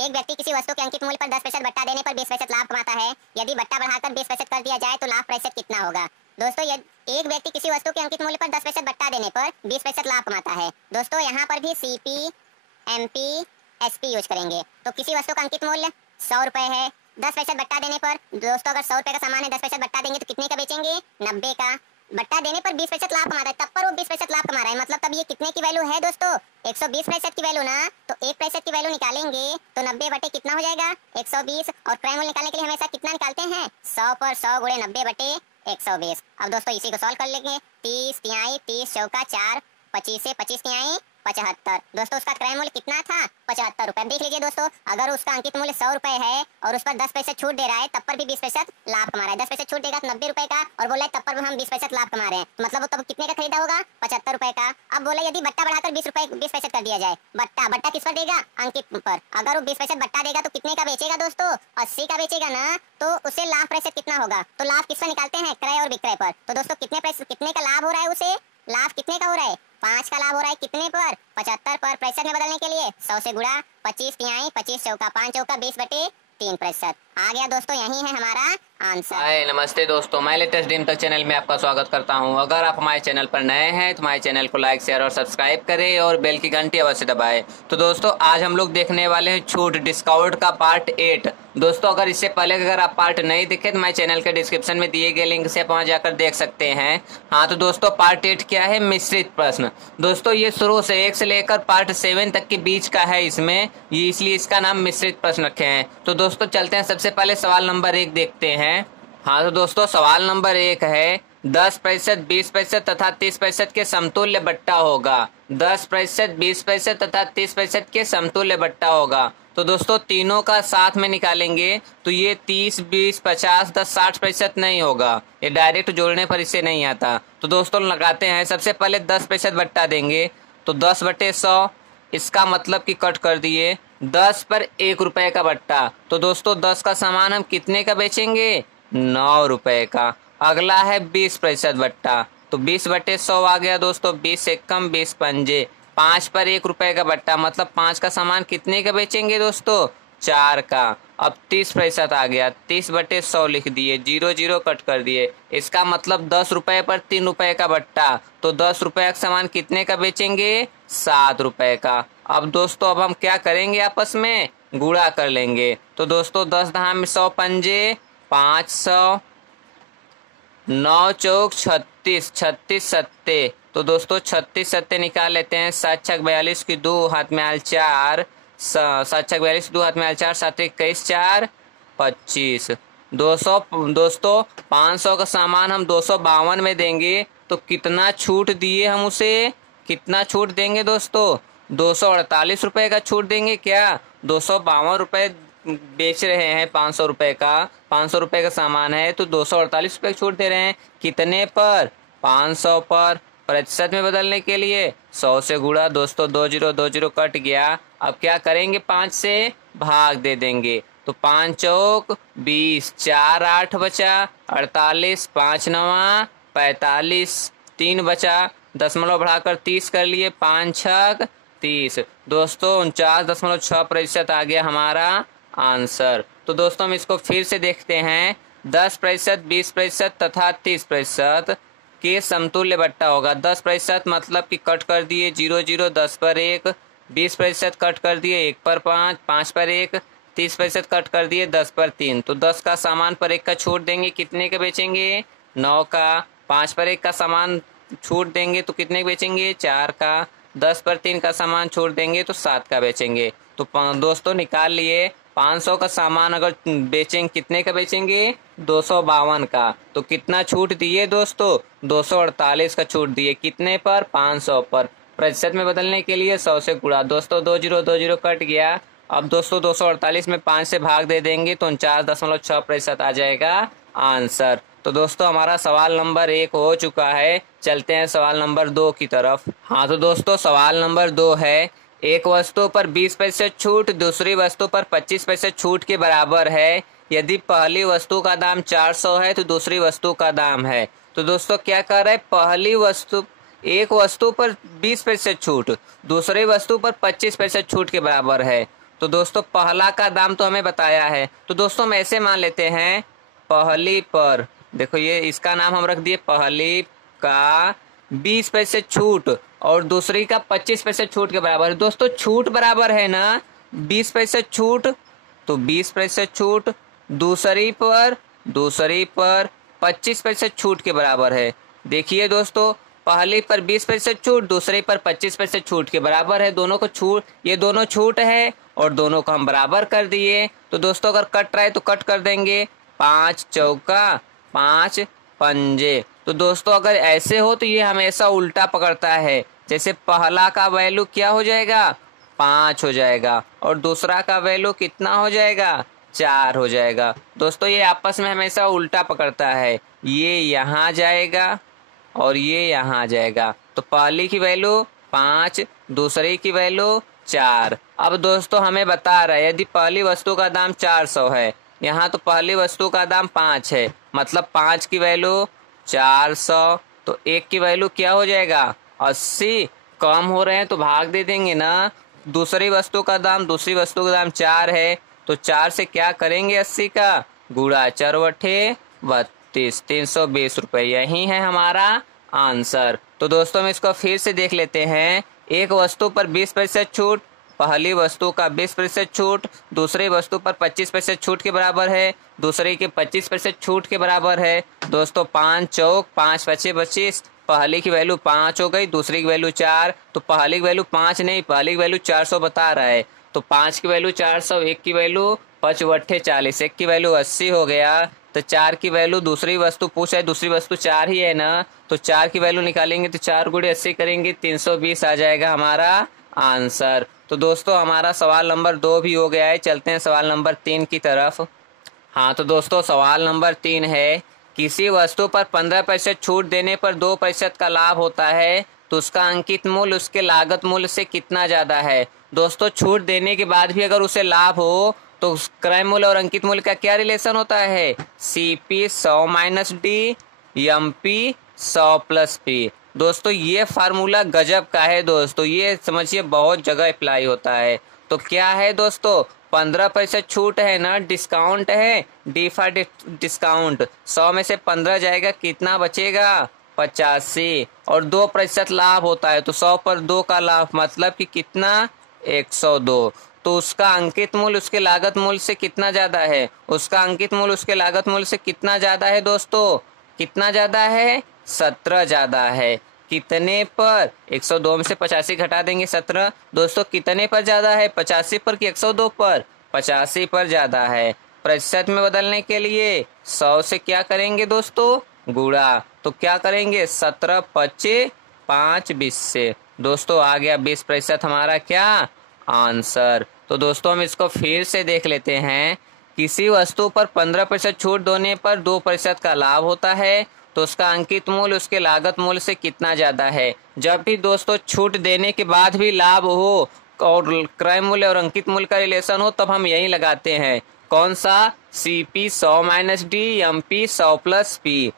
एक व्यक्ति किसी वस्तु के अंकित मूल्य पर 10% बट्टा देने पर 20% लाभ कमाता है। यदि बट्टा बढ़ाकर 20% कर दिया जाए तो लाभ प्रतिशत कितना होगा? दोस्तों एक व्यक्ति किसी वस्तु के अंकित मूल्य पर 10% बट्टा देने पर 20% लाभ कमाता है। दोस्तों यहाँ पर भी CP, MP, SP यूज करेंगे। तो किसी वस्तु का अंकित मूल्य 100 रुपए है, 10% बट्टा देने पर दोस्तों अगर 100 रुपए का सामान है 10% बट्टा देंगे तो कितने का बेचेंगे? 90 का। बट्टा देने पर 20% लाभ कमा रहा है, तब पर वो 20% लाभ कमा रहा है, मतलब तब ये कितने की वैल्यू है दोस्तों? 120% की वैल्यू ना। तो 1% की वैल्यू निकालेंगे तो 90 बटे कितना हो जाएगा? 120। और क्रय मूल्य निकालने के लिए हमेशा कितना निकालते हैं? 100 पर 100 गुणे 90 बटे 120। अब दोस्तों इसी को सॉल्व कर लेंगे। 30 तिहाई 30 चौका 4, 25 से 25 तिहाई 75। दोस्तों उसका क्रय मूल्य कितना था? 75 रुपए। देख लीजिए दोस्तों, अगर उसका अंकित मूल्य 100 रुपए है और उस पर 10% छूट दे रहा है तब पर भी 20% लाभ कमा रहा है। 10% छूट देगा तो 90 रुपए का, और बोला है तब पर हम 20% लाभ कमा रहे हैं, मतलब वो तब कितने का खरीदा होगा? 75 रुपए का। अब बोला यदि बट्टा बढ़ाकर 20% कर दिया जाए, बट्टा किस पर देगा? अंकित पर। अगर वो 20% बट्टा देगा तो कितने का बेचेगा दोस्तों? 80 का बेचेगा ना। तो उसे लाभ प्रतिशत कितना होगा? तो लाभ किस पर निकालते हैं? क्रय और विक्रय पर। तो दोस्तों कितने का लाभ हो रहा है उसे? लाभ कितने का हो रहा है? 5 का लाभ हो रहा है। कितने पर? 75 पर। प्रतिशत में बदलने के लिए 100 से गुणा, 25 तिहाई 25 चौका 5 चौका 20 बटे 3%। आ गया दोस्तों, यही है हमारा आंसर। हाय नमस्ते दोस्तों, मैं लेटेस्ट ड्रीम तक चैनल में आपका स्वागत करता हूं। अगर आप हमारे चैनल पर नए हैं तो हमारे चैनल को लाइक शेयर और सब्सक्राइब करें और बेल की घंटी अवश्य दबाएं। तो दोस्तों आज हम लोग देखने वाले हैं छूट डिस्काउंट का पार्ट 8। दोस्तों अगर इससे पहले अगर आप पार्ट नहीं देखे तो हमारे चैनल के डिस्क्रिप्शन में दिए गए लिंक से आप वहां जाकर देख सकते हैं। हाँ तो दोस्तों पार्ट 8 क्या है? मिश्रित प्रश्न। दोस्तों ये शुरू से 1 से लेकर पार्ट 7 तक के बीच का है इसमें, ये इसलिए इसका नाम मिश्रित प्रश्न रखे हैं। तो दोस्तों चलते हैं, सबसे पहले सवाल नंबर 1 देखते हैं। हाँ तो दोस्तों सवाल नंबर 1 है 10%, 20% तथा 30% के समतुल्य बट्टा होगा। 10%, 20% तथा 30% के समतुल्य बट्टा होगा। तो दोस्तों तीनों का साथ में निकालेंगे तो ये 30, 20, 50, 10, 60% नहीं होगा, ये डायरेक्ट जोड़ने पर इससे नहीं आता। तो दोस्तों लगाते हैं, सबसे पहले 10% बट्टा देंगे तो 10 बटे 100, इसका मतलब कि कट कर दिए 10 पर 1 रुपए का बट्टा। तो दोस्तों 10 का सामान हम कितने का बेचेंगे? 9 रुपए का। अगला है 20% बट्टा, तो 20 बटे 100 आ गया दोस्तों, 20 से कम 20 पंजे, 5 पर 1 रुपए का बट्टा, मतलब 5 का सामान कितने का बेचेंगे दोस्तों? 4 का। अब 30% आ गया, 30 बटे 100 लिख दिए, 0 0 कट कर दिए, इसका मतलब 10 रुपए पर 3 रुपए का बट्टा। तो 10 रुपए का सामान कितने का बेचेंगे? 7 रुपए का। अब दोस्तों अब हम क्या करेंगे? आपस में गुणा कर लेंगे। तो दोस्तों 10 धाम 100 पंजे 500, 9 चौक 36, 36 सत्ते। तो दोस्तों 36 सत्ते निकाल लेते हैं। 7 छक 42 की 2 हाथ में आल 4, 7 छक 42 2 हाथ में आल 4, 7 21 4 25। 200 दोस्तों 500 का सामान हम 252 में देंगे तो कितना छूट दिए हम उसे? कितना छूट देंगे दोस्तों? 248 रुपए का छूट देंगे क्या? 252 रुपए बेच रहे हैं 500 रुपए का, 500 रुपए का सामान है तो 248 रुपए छूट दे रहे हैं। कितने पर? 500 पर। प्रतिशत में बदलने के लिए 100 से गुणा, दोस्तों 20 कट गया। अब क्या करेंगे? 5 से भाग दे देंगे तो 5 चौक 20, 4 8 बचा 48, 5 9 45, 3 बचा, दशमलव बढ़ाकर 30 कर लिए, 5 छक 30। दोस्तों 49.6% आ गया हमारा आंसर। तो दोस्तों हम इसको फिर से देखते हैं। 10%, 20% तथा 30% के समतुल्य बट्टा होगा। 10% मतलब कि कट कर दिए 0 0, 10 पर 1, 20% कट कर दिए 1 पर 5, 5 पर 1, 30% कट कर दिए 10 पर 3। तो 10 का सामान पर 1 का छूट देंगे, कितने का बेचेंगे? 9 का। 5 पर 1 का सामान छूट देंगे तो कितने का बेचेंगे? 4 का। 10 पर 3 का सामान छोड़ देंगे तो 7 का बेचेंगे। तो दोस्तों निकाल लिए 500 का सामान अगर बेचेंगे कितने का बेचेंगे? 252 का। तो कितना छूट दिए दोस्तों? 248 का छूट दिए। कितने पर? 500 पर। प्रतिशत में बदलने के लिए 100 से गुणा, दोस्तों 20 कट गया। अब दोस्तों 248 में 5 से भाग दे देंगे तो 49.6% आ जाएगा आंसर। तो दोस्तों हमारा सवाल नंबर 1 हो चुका है। चलते हैं सवाल नंबर 2 की तरफ। हाँ तो दोस्तों सवाल नंबर 2 है, एक वस्तु पर 20% छूट दूसरी वस्तु पर 25% छूट के बराबर है। यदि पहली वस्तु का दाम 400 है तो दूसरी वस्तु का दाम है। तो दोस्तों क्या कर रहा है? पहली वस्तु, एक वस्तु पर 20% छूट दूसरी वस्तु पर 25% छूट के बराबर है। तो दोस्तों पहला का दाम तो हमें बताया है, तो दोस्तों हम ऐसे मान लेते हैं पहली पर, देखो ये इसका नाम हम रख दिए पहली का 20 पैसे छूट और दूसरी का 25 पैसे छूट के बराबर है। दोस्तों छूट बराबर है ना 20 पैसे छूट, तो 20 पैसे छूट दूसरी पर 25 पैसे छूट के बराबर है। देखिए दोस्तों पहली पर 20 पैसे छूट, दूसरी पर 25 पैसे छूट के बराबर है। दोनों को छूट, ये दोनों छूट है और दोनों को हम बराबर कर दिए। तो दोस्तों अगर कट रहा है तो कट कर देंगे, 5 चौका 5 पंजे। तो दोस्तों अगर ऐसे हो तो ये हमेशा उल्टा पकड़ता है, जैसे पहला का वैल्यू क्या हो जाएगा 5 हो जाएगा और दूसरा का वैल्यू कितना हो जाएगा 4 हो जाएगा। दोस्तों ये आपस में हमेशा उल्टा पकड़ता है, ये यहाँ जाएगा और ये यहाँ जाएगा। तो पहली की वैल्यू 5, दूसरी की वैल्यू 4। अब दोस्तों हमें बता रहा है यदि पहली वस्तु का दाम 400 है, यहाँ तो पहली वस्तु का दाम 5 है, मतलब 5 की वैल्यू 400, तो 1 की वैल्यू क्या हो जाएगा 80। कम हो रहे हैं तो भाग दे देंगे ना। दूसरी वस्तु का दाम 4 है, तो 4 से क्या करेंगे 80 का गुणा 4 बटे 32, 320 रुपये। यही है हमारा आंसर। तो दोस्तों हम इसको फिर से देख लेते हैं। एक वस्तु पर 20 पैसे छूट, पहली वस्तु का 20 पैसे छूट दूसरी वस्तु पर 25 पैसे छूट के बराबर है, दूसरी के 25 पैसे छूट के बराबर है। दोस्तों 5 चौक 5 पचे 25, पहली की वैल्यू 5 हो गई, दूसरी की वैल्यू 4, तो पहली की वैल्यू 5 नहीं, पहली की वैल्यू 400 बता रहा है, तो 5 की वैल्यू 400, 1 की वैल्यू 5 बट्ठे 40, 1 की वैल्यू 80 हो गया। तो 4 की वैल्यू दूसरी वस्तु पूछा है, दूसरी वस्तु 4 ही है ना, तो 4 की वैल्यू निकालेंगे तो 4 गुणे 80 करेंगे 320 आ जाएगा हमारा आंसर। तो दोस्तों हमारा सवाल नंबर 2 भी हो गया है। चलते हैं सवाल नंबर 3 की तरफ। हाँ तो दोस्तों सवाल नंबर 3 है, किसी वस्तु पर 15% छूट देने पर 2% का लाभ होता है, तो उसका अंकित मूल्य उसके लागत मूल्य से कितना ज्यादा है। दोस्तों छूट देने के बाद भी अगर उसे लाभ हो तो क्रय मूल्य और अंकित मूल्य का क्या रिलेशन होता है, CP 100 minus D MP 100 plus P। दोस्तों ये फार्मूला गजब का है दोस्तों, ये समझिए बहुत जगह अप्लाई होता है। तो क्या है दोस्तों 15% छूट है ना, डिस्काउंट है, डी फॉर डिस्काउंट, 100 में से 15 जाएगा कितना बचेगा 85 और 2% लाभ होता है, तो 100 पर 2 का लाभ मतलब कि कितना 102। तो उसका अंकित मूल्य उसके लागत मूल्य से कितना ज्यादा है, उसका अंकित मूल्य उसके लागत मूल्य से कितना ज्यादा है दोस्तों, कितना ज्यादा है 17 ज्यादा है। कितने पर 102 में से 85 घटा देंगे 17। दोस्तों कितने पर ज्यादा है 85 पर कि 102 पर, 85 पर ज्यादा है। प्रतिशत में बदलने के लिए 100 से क्या करेंगे दोस्तों गुणा, तो क्या करेंगे 17 25 5 20 से। दोस्तों आ गया 20% हमारा क्या आंसर। तो दोस्तों हम इसको फिर से देख लेते हैं। किसी वस्तु पर 15% छूट देने पर 2% का लाभ होता है, तो उसका अंकित मूल्य उसके लागत मूल्य से कितना ज्यादा है। जब भी दोस्तों छूट देने के बाद भी लाभ हो और क्रय मूल्य और अंकित मूल्य का रिलेशन हो तब हम यही लगाते हैं, कौन सा CP 100 minus D MP 100 plus P।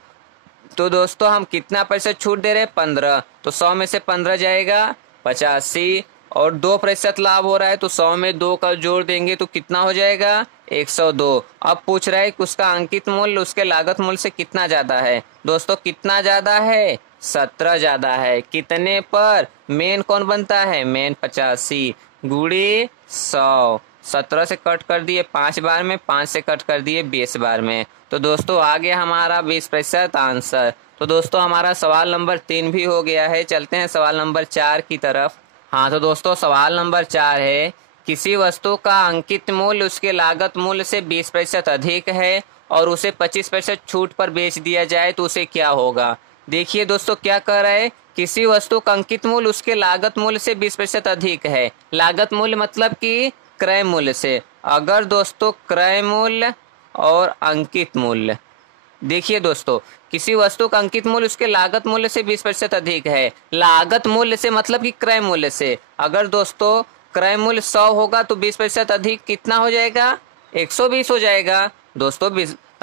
तो दोस्तों हम कितना % छूट दे रहे हैं 15, तो 100 में से 15 जाएगा 85 और 2% लाभ हो रहा है, तो 100 में 2 का जोड़ देंगे तो कितना हो जाएगा 102। अब पूछ रहा है कि उसका अंकित मूल्य उसके लागत मूल्य से कितना ज्यादा है। दोस्तों कितना ज्यादा है 17 ज्यादा है। कितने पर, मेन कौन बनता है मेन 85 गुणे 100, 17 से कट कर दिए 5 बार में, 5 से कट कर दिए 20 बार में। तो दोस्तों आ गया हमारा 20% आंसर। तो दोस्तों हमारा सवाल नंबर 3 भी हो गया है। चलते हैं सवाल नंबर 4 की तरफ। हाँ तो दोस्तों सवाल नंबर 4 है, किसी वस्तु का अंकित मूल्य उसके लागत मूल्य से 20% अधिक है और उसे 25% छूट पर बेच दिया जाए तो उसे क्या होगा। देखिए दोस्तों क्या कह रहा है, किसी वस्तु का अंकित मूल्य उसके लागत मूल्य से 20% अधिक है। लागत मूल्य मतलब कि क्रय मूल्य से। अगर दोस्तों क्रय मूल्य और अंकित मूल्य, देखिए दोस्तों किसी वस्तु का अंकित मूल्य उसके लागत मूल्य से 20% अधिक है। लागत मूल्य से मतलब कि क्रय मूल्य से। अगर दोस्तों क्रय मूल्य 100 होगा तो 20% अधिक कितना हो जाएगा 120 हो जाएगा। दोस्तों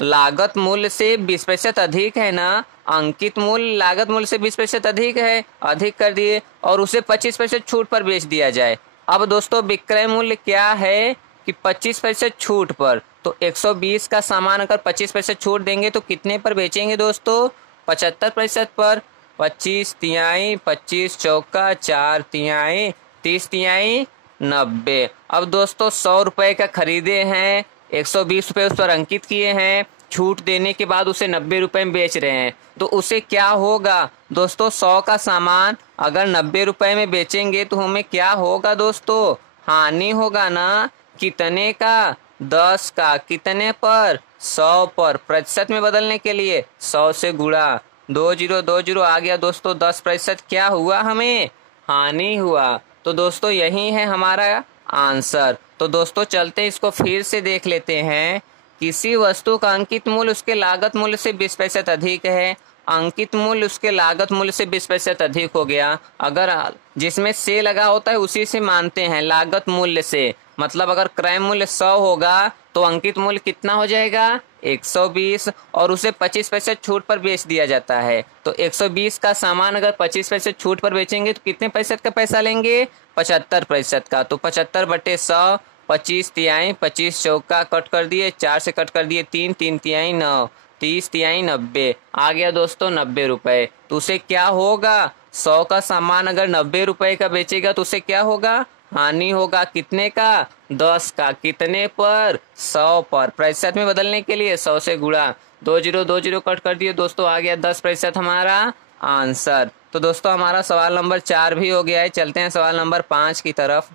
लागत मूल्य से 20% अधिक है ना, अंकित मूल्य लागत मूल्य से 20% अधिक है, अधिक कर दिए और उसे 25% छूट पर बेच दिया जाए। अब दोस्तों विक्रय मूल्य क्या है कि 25% छूट पर, तो 120 का सामान अगर 25% छूट देंगे तो कितने पर बेचेंगे दोस्तों? 75% पर। 25 तिहाई 25 चौका 4 तिहाई 30 तिहाई 90। अब दोस्तों 100 रुपए का खरीदे हैं, 120 रुपए उस पर अंकित किए हैं, छूट देने के बाद उसे 90 रुपए में बेच रहे हैं, तो उसे क्या होगा दोस्तों? 100 का सामान अगर 90 रुपए में बेचेंगे तो हमें क्या होगा दोस्तों? हानि होगा ना। कितने का? 10 का। कितने पर? 100 पर। प्रतिशत में बदलने के लिए 100 से गुणा, 2020 आ गया दोस्तों। 10% क्या हुआ? हमें हानि हुआ। तो दोस्तों यही है हमारा आंसर। तो दोस्तों चलते इसको फिर से देख लेते हैं। किसी वस्तु का अंकित मूल्य उसके लागत मूल्य से 20% अधिक है। अंकित मूल्य उसके लागत मूल्य से 20% अधिक हो गया। अगर जिसमें से लगा होता है उसी से मानते हैं, लागत मूल्य से। मतलब अगर क्रय मूल्य 100 होगा तो अंकित मूल्य कितना हो जाएगा? 120, और उसे 25% छूट पर बेच दिया जाता है। तो 120 का सामान अगर 25% छूट पर बेचेंगे तो कितने प्रतिशत का पैसा लेंगे? 75% का। तो 75/100, 25 तिहाई 25 चौका कट कर दिए, 4 से कट कर दिए 3, 3 तिहाई 9, 30 तिहाई 90 आ गया दोस्तों 90 रुपए। तो उसे क्या होगा? 100 का सामान अगर 90 रुपए का बेचेगा तो उसे क्या होगा? हानि होगा। कितने का? 10 का। कितने पर? 100 पर। प्रतिशत में बदलने के लिए 100 से गुणा, 2020 कट कर दिए दोस्तों, आ गया 10% हमारा आंसर। तो दोस्तों हमारा सवाल नंबर 4 भी हो गया है। चलते हैं सवाल नंबर 5 की तरफ।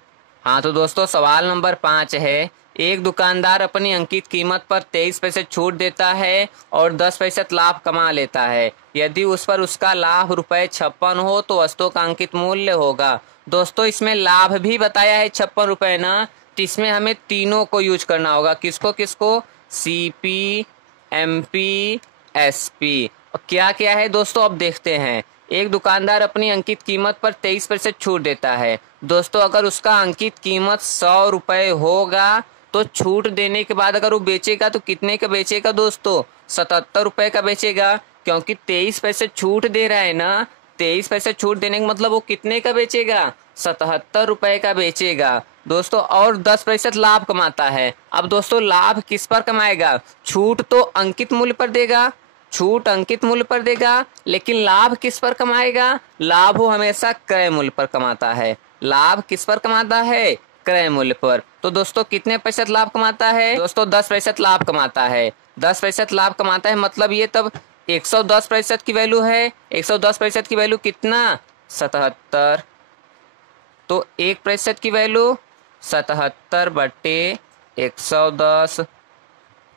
हाँ तो दोस्तों सवाल नंबर 5 है, एक दुकानदार अपनी अंकित कीमत पर 23% छूट देता है और 10% लाभ कमा लेता है। यदि उस पर उसका लाभ ₹56 हो तो वस्तु का अंकित मूल्य होगा। दोस्तों इसमें लाभ भी बताया है 56 रुपए ना, तो इसमें हमें तीनों को यूज करना होगा। किसको किसको? CP, MP, SP। क्या क्या है दोस्तों अब देखते हैं। एक दुकानदार अपनी अंकित कीमत पर 23% छूट देता है। दोस्तों अगर उसका अंकित कीमत 100 रुपए होगा तो छूट देने के बाद अगर वो बेचेगा तो कितने का बेचेगा दोस्तों? 77 रुपए का बेचेगा, क्योंकि 23% छूट दे रहा है ना। 23% छूट देने का मतलब वो कितने का बेचेगा? 77 रुपए का बेचेगा दोस्तों। और 10% लाभ कमाता है। अब दोस्तों लाभ किस पर कमाएगा? छूट तो अंकित मूल्य पर देगा, छूट अंकित मूल्य पर देगा, लेकिन लाभ किस पर कमाएगा? लाभ वो हमेशा क्रय मूल्य पर कमाता है। लाभ किस पर कमाता है? क्रय मूल्य पर। तो दोस्तों कितने प्रतिशत लाभ कमाता है? दोस्तों 10% लाभ कमाता है। 10% लाभ कमाता है मतलब ये तब 110% की वैल्यू है। 110% की वैल्यू कितना? 77। तो 1% की वैल्यू 77/110।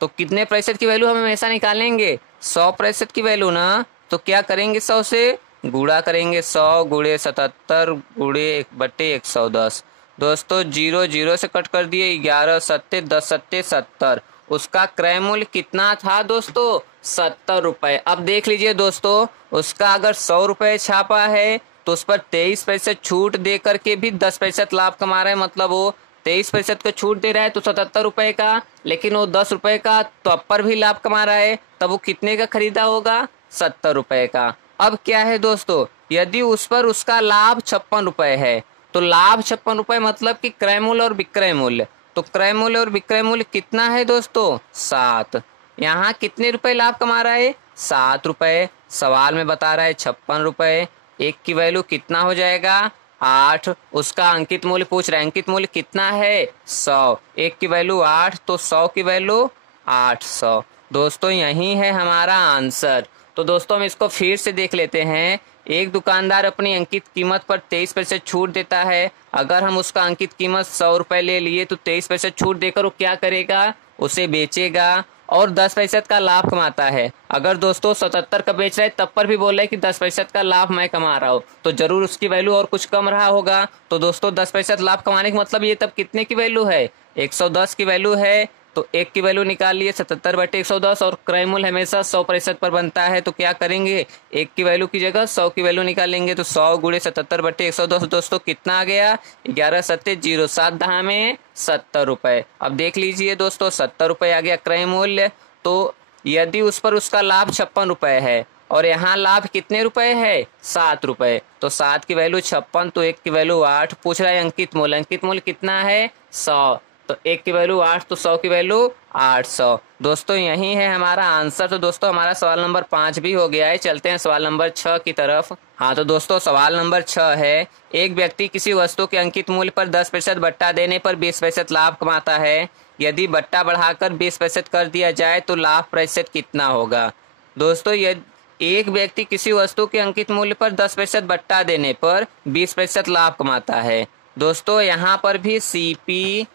तो कितने प्रतिशत की वैल्यू हम हमेशा निकालेंगे? 100% की वैल्यू ना। तो क्या करेंगे? 100 से गुणा करेंगे, 100 गुणे 77 गुणे 1/110। दोस्तों 0 0 से कट कर दिए, 11 सत्ते 10 सत्ते 70। उसका क्रय मूल्य कितना था दोस्तों? 70 रुपए। अब देख लीजिए दोस्तों, उसका अगर 100 रुपए छापा है तो उस पर 23% छूट दे करके भी 10% लाभ कमा रहा है। मतलब वो 23% का छूट दे रहा है तो 77 रुपए का, लेकिन वो 10 रुपए का तो पर भी लाभ कमा रहा है, तब वो कितने का खरीदा होगा? 70 रुपए का। अब क्या है दोस्तों, यदि उस पर उसका लाभ 56 रुपए है तो लाभ 56 रुपए मतलब कि क्रय मूल्य और विक्रय मूल्य। तो क्रय मूल्य और विक्रय मूल्य कितना है दोस्तों? 7। यहाँ कितने रुपए लाभ कमा रहा है? 7 रुपए। सवाल में बता रहा है 56 रुपए। एक की वैल्यू कितना हो जाएगा? 8। उसका अंकित मूल्य पूछ रहा है, अंकित मूल्य कितना है? 100। एक की वैल्यू 8 तो 100 की वैल्यू 800। दोस्तों यही है हमारा आंसर। तो दोस्तों हम इसको फिर से देख लेते हैं। एक दुकानदार अपनी अंकित कीमत पर 23% छूट देता है। अगर हम उसका अंकित कीमत 100 रुपए ले लिए तो 23% छूट देकर वो क्या करेगा? उसे बेचेगा और 10% का लाभ कमाता है। अगर दोस्तों 77 का बेच रहा है तब पर भी बोल रहा है कि 10% का लाभ मैं कमा रहा हूँ, तो जरूर उसकी वैल्यू और कुछ कम रहा होगा। तो दोस्तों 10% लाभ कमाने का मतलब ये तब कितने की वैल्यू है? 110 की वैल्यू है। तो एक की वैल्यू निकाल लिए 77/110, और क्रय मूल्य हमेशा 100% पर बनता है। तो क्या करेंगे? एक की वैल्यू की जगह 100 की वैल्यू निकालेंगे। तो 100 गुणे 77/110 दोस्तों कितना आ गया? 11 सत्ते 0, 7 दहा में 70 रुपए। अब देख लीजिए दोस्तों 70 रुपए आ गया क्रय मूल्य। तो यदि उस पर उसका लाभ 56 रुपए है और यहाँ लाभ कितने रुपए है, 7 रुपए। तो 7 की वैल्यू 56, तो 1 की वैल्यू 8। पूछ रहा है अंकित मूल्य कितना है, 100। तो 1 की वैल्यू 8, तो 100 की वैल्यू 800। दोस्तों यही है हमारा आंसर। तो दोस्तों हमारा सवाल नंबर 5 भी हो गया है। चलते हैं सवाल नंबर 6 की तरफ। हाँ तो दोस्तों सवाल नंबर 6 है, एक व्यक्ति किसी वस्तु के अंकित मूल्य पर 10% बट्टा देने पर 20% लाभ कमाता है। यदि बट्टा बढ़ाकर 20% कर दिया जाए तो लाभ प्रतिशत कितना होगा। दोस्तों यदि एक व्यक्ति किसी वस्तु के अंकित मूल्य पर 10% बट्टा देने पर 20% लाभ कमाता है। दोस्तों यहाँ पर भी CP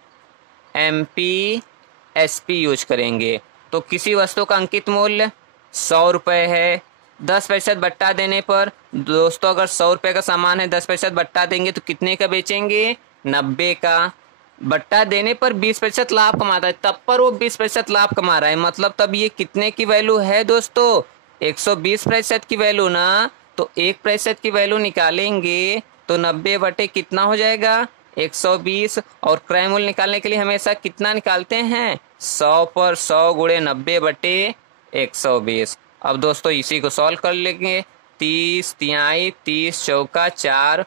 MP SP यूज करेंगे। तो किसी वस्तु का अंकित मूल्य 100 रुपये है, 10% बट्टा देने पर दोस्तों अगर 100 रुपये का सामान है, 10% बट्टा देंगे तो कितने का बेचेंगे, 90 का। बट्टा देने पर 20% लाभ कमाता है, तब पर वो 20% लाभ कमा रहा है, मतलब तब ये कितने की वैल्यू है दोस्तों, 120% की वैल्यू ना। तो 1% की वैल्यू निकालेंगे तो 90 बटे कितना हो जाएगा, 120। और क्रय मूल्य निकालने के लिए हमेशा कितना निकालते हैं, 100 पर 100 गुणे 90 बटे 120। अब दोस्तों इसी को सॉल्व कर लेंगे। 30 तिहाई 30 चौका 4,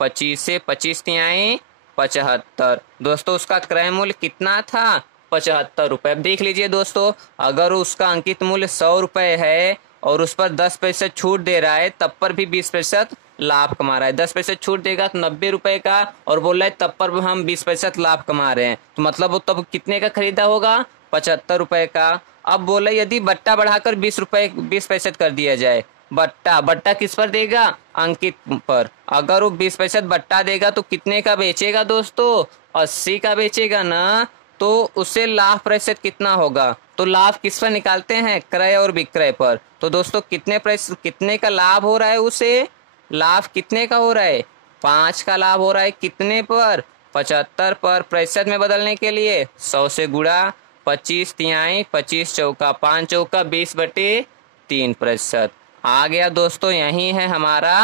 25 से 25 तिहाई 75। दोस्तों उसका क्रय मूल्य कितना था, 75 रुपये। अब देख लीजिए दोस्तों, अगर उसका अंकित मूल्य 100 रुपये है और उस पर 10% छूट दे रहा है, तब पर भी 20% लाभ कमा रहा है। 10% छूट देगा तो 90 रुपये का, और बोल रहा है तब पर हम 20% लाभ कमा रहे हैं, तो मतलब वो तब कितने का खरीदा होगा, 75 रुपये का। अब बोला यदि बट्टा बढ़ाकर 20% कर दिया जाए, बट्टा किस पर देगा, अंकित पर। अगर वो 20% बट्टा देगा तो कितने का बेचेगा दोस्तों, 80 का बेचेगा ना। तो उससे लाभ प्रतिशत कितना होगा, तो लाभ किस पर निकालते हैं, क्रय और विक्रय पर। तो दोस्तों कितने का लाभ हो रहा है उसे, लाभ कितने का हो रहा है, 5 का लाभ हो रहा है। कितने पर, 75 पर। प्रतिशत में बदलने के लिए 100 से गुणा, 25 तिहाई 25 चौका 5 चौका 20 बटे 3%। आ गया दोस्तों, यही है हमारा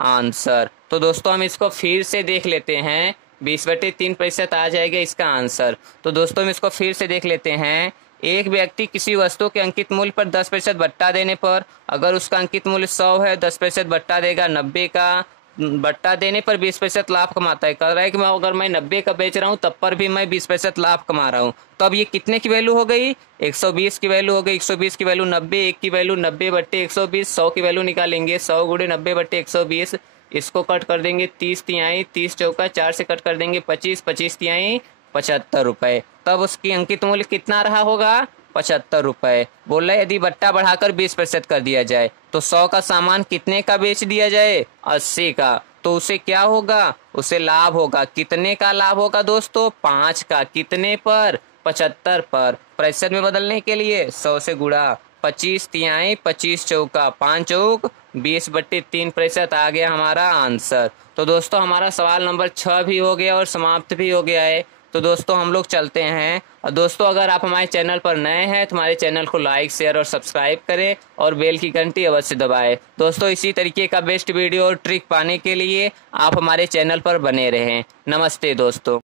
आंसर। तो दोस्तों हम इसको फिर से देख लेते हैं, 20 बटे 3% आ जाएगा इसका आंसर। तो दोस्तों हम इसको फिर से देख लेते हैं। एक व्यक्ति किसी वस्तु के अंकित मूल्य पर 10% बट्टा देने पर, अगर उसका अंकित मूल्य 100 है, 10% बट्टा देगा 90 का। बट्टा देने पर 20% लाभ कमाता है। कह रहा है कि अगर मैं 90 का बेच रहा हूँ तब पर भी मैं 20% लाभ कमा रहा हूँ। तो अब ये कितने की वैल्यू हो गई, 120 की वैल्यू हो गई। 120 की वैल्यू 90, 1 की वैल्यू 90 बट्टे 120, 100 की वैल्यू निकालेंगे, 100 गुणे 90 बट्टे 120। इसको कट कर देंगे 30 तिहाई 30 चौका 4 से कट कर देंगे 25, 25 तिहाई 75 रुपये। तब उसकी अंकित मूल्य कितना रहा होगा, 75 रुपये। बोल रहा है यदि बट्टा बढ़ाकर 20% कर दिया जाए तो 100 का सामान कितने का बेच दिया जाए, 80 का। तो उसे क्या होगा, उसे लाभ होगा। कितने का लाभ होगा दोस्तों, 5 का। कितने पर, 75 पर। प्रतिशत में बदलने के लिए 100 से गुणा, 25 तिहाई 25 चौका 5 चौक 20 बट्टे 3% आ गया हमारा आंसर। तो दोस्तों हमारा सवाल नंबर 6 भी हो गया और समाप्त भी हो गया है। तो दोस्तों हम लोग चलते हैं। और दोस्तों अगर आप हमारे चैनल पर नए हैं तो हमारे चैनल को लाइक शेयर और सब्सक्राइब करें और बेल की घंटी अवश्य दबाएं। दोस्तों इसी तरीके का बेस्ट वीडियो और ट्रिक पाने के लिए आप हमारे चैनल पर बने रहें। नमस्ते दोस्तों।